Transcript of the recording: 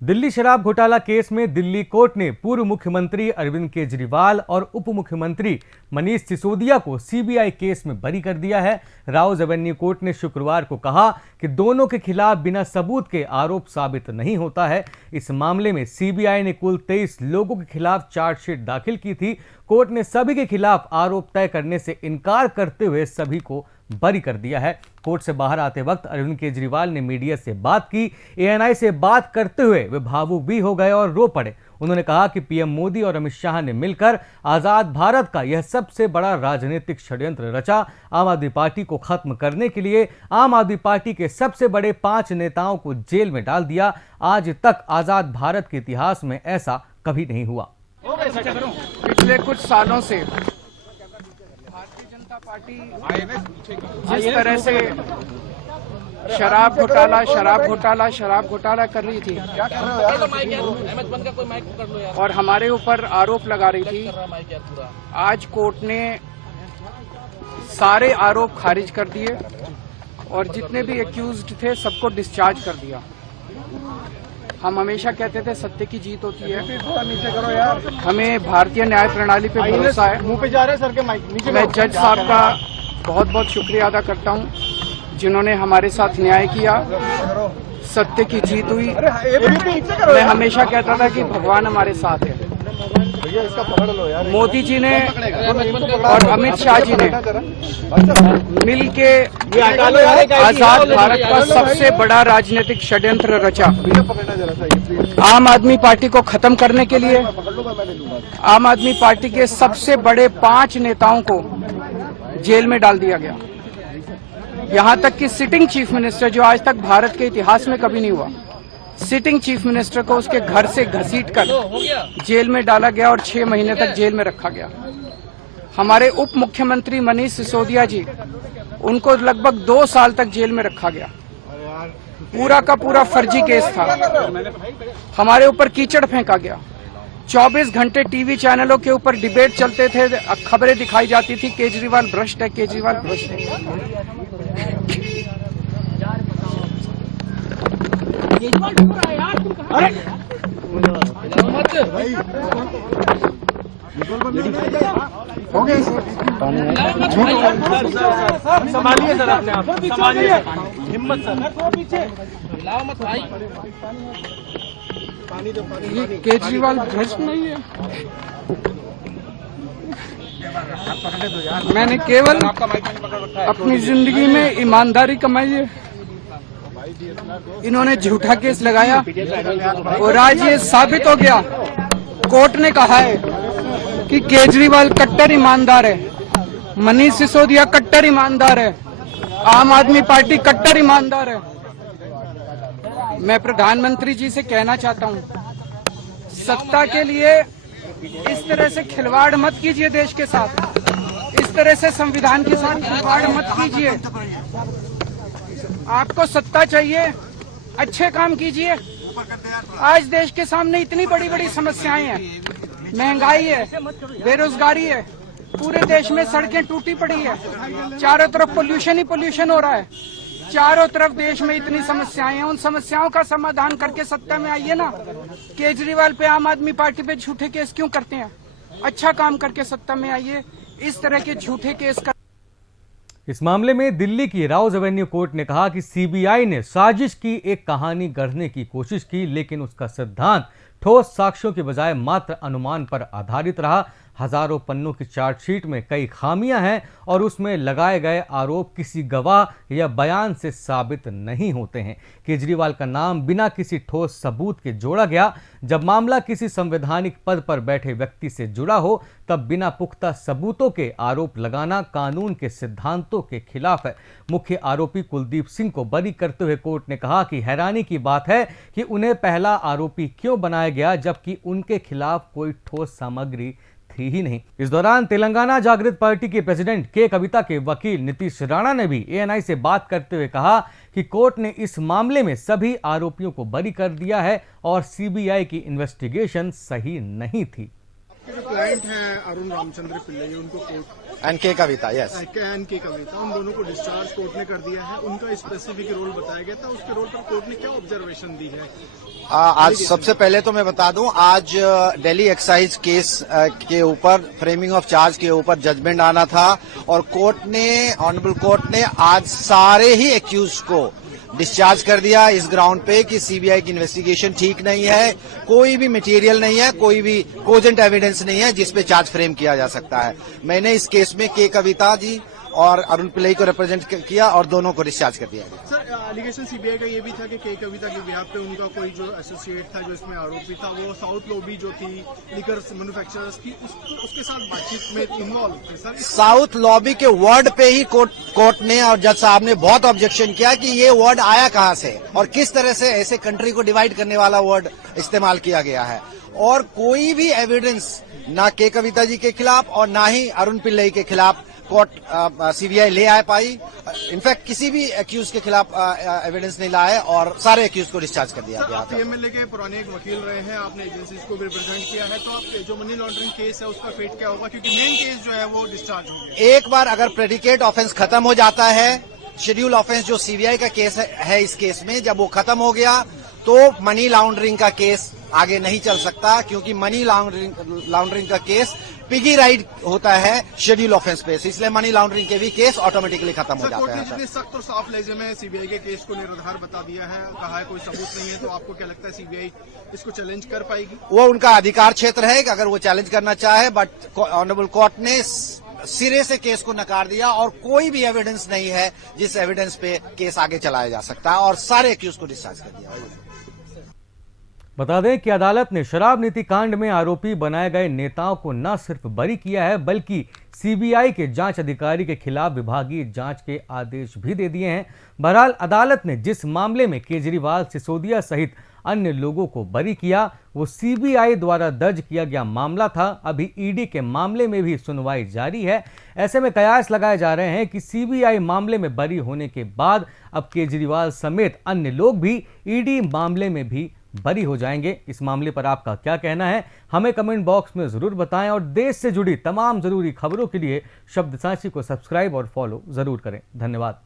दिल्ली शराब घोटाला केस में दिल्ली कोर्ट ने पूर्व मुख्यमंत्री अरविंद केजरीवाल और उप मुख्यमंत्री मनीष सिसोदिया को सीबीआई केस में बरी कर दिया है। राउज एवेन्यू कोर्ट ने शुक्रवार को कहा कि दोनों के खिलाफ बिना सबूत के आरोप साबित नहीं होता है। इस मामले में सीबीआई ने कुल 23 लोगों के खिलाफ चार्जशीट दाखिल की थी। कोर्ट ने सभी के खिलाफ आरोप तय करने से इनकार करते हुए सभी को बरी कर दिया है। कोर्ट से बाहर आते वक्त अरविंद केजरीवाल ने मीडिया से बात की। एएनआई से बात करते हुए वे भावुक भी हो गए और रो पड़े। उन्होंने कहा कि पीएम मोदी और अमित शाह ने मिलकर आजाद भारत का यह सबसे बड़ा राजनीतिक षड्यंत्र रचा। आम आदमी पार्टी को खत्म करने के लिए आम आदमी पार्टी के सबसे बड़े 5 नेताओं को जेल में डाल दिया। आज तक आजाद भारत के इतिहास में ऐसा कभी नहीं हुआ। पिछले कुछ सालों से भारतीय जनता पार्टी जिस तरह से शराब घोटाला कर रही थी और हमारे ऊपर आरोप लगा रही थी, आज कोर्ट ने सारे आरोप खारिज कर दिए और जितने भी एक्यूज्ड थे सबको डिस्चार्ज कर दिया। हम हमेशा कहते थे सत्य की जीत होती है। हमें भारतीय न्याय प्रणाली पे भरोसा है। मैं जज साहब का बहुत बहुत शुक्रिया अदा करता हूं, जिन्होंने हमारे साथ न्याय किया, सत्य की जीत हुई। मैं हमेशा कहता था कि भगवान हमारे साथ है। मोदी जी ने और अमित शाह जी ने मिलके आजाद भारत का सबसे बड़ा राजनीतिक षड्यंत्र रचा। आम आदमी पार्टी को खत्म करने के लिए आम आदमी पार्टी के सबसे बड़े 5 नेताओं को जेल में डाल दिया गया। यहां तक कि सिटिंग चीफ मिनिस्टर, जो आज तक भारत के इतिहास में कभी नहीं हुआ, सिटिंग चीफ मिनिस्टर को उसके घर से घसीटकर जेल में डाला गया और 6 महीने तक जेल में रखा गया। हमारे उप मुख्यमंत्री मनीष सिसोदिया जी, उनको लगभग 2 साल तक जेल में रखा गया। पूरा का पूरा फर्जी केस था। हमारे ऊपर कीचड़ फेंका गया। 24 घंटे टीवी चैनलों के ऊपर डिबेट चलते थे, खबरें दिखाई जाती थी केजरीवाल भ्रष्ट है, केजरीवाल भ्रष्ट है। संभालिए सर, अपने आप संभालिए, हिम्मत सर, लाओ मत भाई। ये केजरीवाल भ्रष्ट नहीं है। मैंने केवल अपनी जिंदगी में ईमानदारी कमाई है। इन्होंने झूठा केस लगाया और आज ये साबित हो गया। कोर्ट ने कहा है कि केजरीवाल कट्टर ईमानदार है, मनीष सिसोदिया कट्टर ईमानदार है, आम आदमी पार्टी कट्टर ईमानदार है। मैं प्रधानमंत्री जी से कहना चाहता हूं, सत्ता के लिए इस तरह से खिलवाड़ मत कीजिए देश के साथ। इस तरह से संविधान के साथ खिलवाड़ मत कीजिए। आपको सत्ता चाहिए, अच्छे काम कीजिए। आज देश के सामने इतनी बड़ी बड़ी समस्याएं हैं, महंगाई है, बेरोजगारी है, पूरे देश में सड़कें टूटी पड़ी है, चारों तरफ पोल्यूशन ही पोल्यूशन हो रहा है। चारों तरफ देश में इतनी समस्याएं हैं, उन समस्याओं का समाधान करके सत्ता में आइए ना। केजरीवाल पे, आम आदमी पार्टी पे झूठे केस क्यों करते हैं? अच्छा काम करके सत्ता में आइए। इस तरह के झूठे केस कर... इस मामले में दिल्ली की राउज एवेन्यू कोर्ट ने कहा कि सीबीआई ने साजिश की एक कहानी गढ़ने की कोशिश की, लेकिन उसका सिद्धांत ठोस साक्ष्यों के बजाय मात्र अनुमान पर आधारित रहा। हजारों पन्नों की चार्जशीट में कई खामियां हैं और उसमें लगाए गए आरोप किसी गवाह या बयान से साबित नहीं होते हैं। केजरीवाल का नाम बिना किसी ठोस सबूत के जोड़ा गया। जब मामला किसी संवैधानिक पद पर बैठे व्यक्ति से जुड़ा हो, तब बिना पुख्ता सबूतों के आरोप लगाना कानून के सिद्धांतों के खिलाफ है। मुख्य आरोपी कुलदीप सिंह को बरी करते हुए कोर्ट ने कहा कि हैरानी की बात है कि उन्हें पहला आरोपी क्यों बनाया गया, जबकि उनके खिलाफ कोई ठोस सामग्री थी ही नहीं। इस दौरान तेलंगाना जागृत पार्टी के प्रेसिडेंट के कविता के वकील नीतीश राणा ने भी एएनआई से बात करते हुए कहा कि कोर्ट ने इस मामले में सभी आरोपियों को बरी कर दिया है और सीबीआई की इन्वेस्टिगेशन सही नहीं थी। क्लाइंट हैं अरुण रामचंद्र पिल्लई, उनको कोर्ट एंड के कविता, यस। कैन के कविता, उन दोनों को डिस्चार्ज कोर्ट ने कर दिया है। उनका स्पेसिफिक रोल बताया गया था, उसके रोल पर कोर्ट ने क्या ऑब्जर्वेशन दी है? आज सबसे पहले तो मैं बता दूं, आज दिल्ली एक्साइज केस के ऊपर फ्रेमिंग ऑफ चार्ज के ऊपर जजमेंट आना था और ऑनरेबल कोर्ट ने आज सारे ही एक्यूज को डिस्चार्ज कर दिया इस ग्राउंड पे कि सीबीआई की इन्वेस्टिगेशन ठीक नहीं है, कोई भी मटेरियल नहीं है, कोई भी कोजेंट एविडेंस नहीं है जिस पे चार्ज फ्रेम किया जा सकता है। मैंने इस केस में के कविता जी और अरुण पिल्लई को रिप्रेजेंट किया और दोनों को डिस्चार्ज कर दिया गया। सर, एलिगेशन सीबीआई का ये भी था कि के कविता के बिहाफ पे उनका कोई जो एसोसिएट था, जो इसमें आरोपी था, वो साउथ लॉबी जो थी लिकर मैन्युफैक्चरर्स की, उसके साथ बातचीत में इन्वॉल्व थे। सर, साउथ लॉबी के वर्ड पे ही कोर्ट ने और जज साहब ने बहुत ऑब्जेक्शन किया कि ये वर्ड आया कहां से और किस तरह से ऐसे कंट्री को डिवाइड करने वाला वर्ड इस्तेमाल किया गया है। और कोई भी एविडेंस ना के कविता जी के खिलाफ और ना ही अरुण पिल्लई के खिलाफ कोर्ट सीबीआई ले आ पाई। इनफैक्ट किसी भी एक्यूज के खिलाफ एविडेंस नहीं लाए और सारे एक्यूज को डिस्चार्ज कर दिया गया। आप पीएमएलए के पुराने एक वकील रहे हैं, आपने एजेंसीज को भी रिप्रेजेंट किया है, तो आप जो मनी लॉन्ड्रिंग केस है उसका फेट क्या होगा? क्योंकि मेन केस जो है वो डिस्चार्ज हो गया। एक बार अगर प्रेडिकेट ऑफेंस खत्म हो जाता है, शेड्यूल ऑफेंस जो सीबीआई का केस है इस केस में, जब वो खत्म हो गया तो मनी लॉन्ड्रिंग का केस आगे नहीं चल सकता, क्योंकि मनी लॉन्ड्रिंग का केस पिगी राइड होता है शेड्यूल ऑफेंस पे, इसलिए मनी लॉन्ड्रिंग के भी केस ऑटोमेटिकली खत्म हो जाता है। जितने सख्त और साफ लहजे में सीबीआई के केस को निराधार बता दिया है, कहा है कोई सबूत नहीं है, तो आपको क्या लगता है सीबीआई इसको चैलेंज कर पाएगी? वो उनका अधिकार क्षेत्र है कि अगर वो चैलेंज करना चाहे, बट ऑनरेबल कोर्ट ने सिरे से केस को नकार दिया और कोई भी एविडेंस नहीं है जिस एविडेंस पे केस आगे चलाया जा सकता है और सारे एक्यूज को डिस्चार्ज कर दिया। बता दें कि अदालत ने शराब नीति कांड में आरोपी बनाए गए नेताओं को न सिर्फ बरी किया है, बल्कि सीबीआई के जांच अधिकारी के खिलाफ विभागीय जांच के आदेश भी दे दिए हैं। बहरहाल अदालत ने जिस मामले में केजरीवाल, सिसोदिया सहित अन्य लोगों को बरी किया, वो सीबीआई द्वारा दर्ज किया गया मामला था। अभी ईडी के मामले में भी सुनवाई जारी है। ऐसे में कयास लगाए जा रहे हैं कि सीबीआई मामले में बरी होने के बाद अब केजरीवाल समेत अन्य लोग भी ईडी मामले में भी बरी हो जाएंगे। इस मामले पर आपका क्या कहना है, हमें कमेंट बॉक्स में जरूर बताएं और देश से जुड़ी तमाम जरूरी खबरों के लिए शब्द साची को सब्सक्राइब और फॉलो जरूर करें। धन्यवाद।